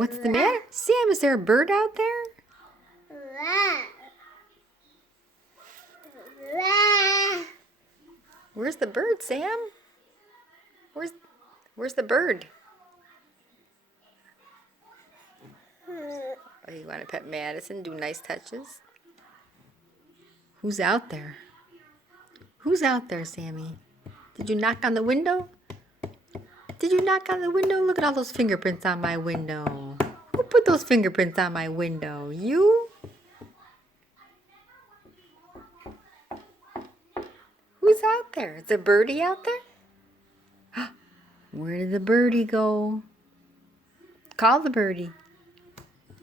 What's the matter? Sam, is there a bird out there? Where's the bird, Sam? Where's the bird? Oh, you want to pet Madison? Do nice touches? Who's out there? Who's out there, Sammy? Did you knock on the window? Did you knock on the window? Look at all those fingerprints on my window. Who put those fingerprints on my window? You? Who's out there? Is a birdie out there? Where did the birdie go? Call the birdie.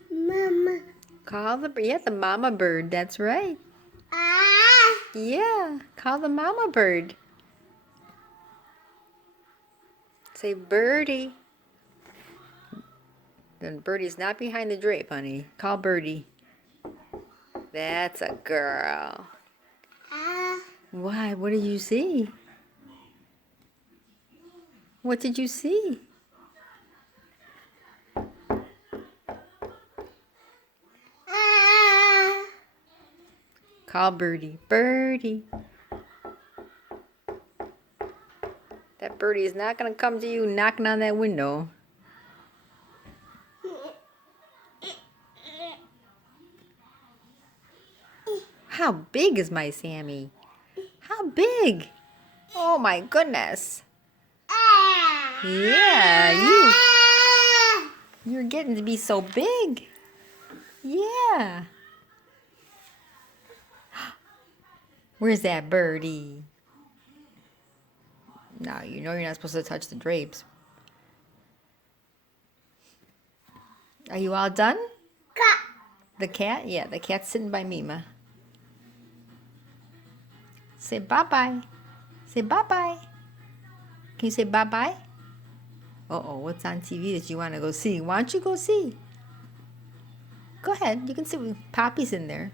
Mama. Call the mama bird. That's right. Yeah, call the mama bird. Say birdie. Then birdie's not behind the drape, honey. Call birdie. That's a girl. Why? What did you see? What did you see? Call birdie. Birdie. That birdie is not going to come to you knocking on that window. How big is my Sammy? How big? Oh my goodness. Yeah, you're getting to be so big. Yeah. Where's that birdie? No, you know you're not supposed to touch the drapes. Are you all done? Cat. The cat? Yeah, the cat's sitting by Mima. Say bye-bye. Say bye-bye. Can you say bye-bye? Uh-oh, what's on TV that you want to go see? Why don't you go see? Go ahead. You can sit with Poppy's in there.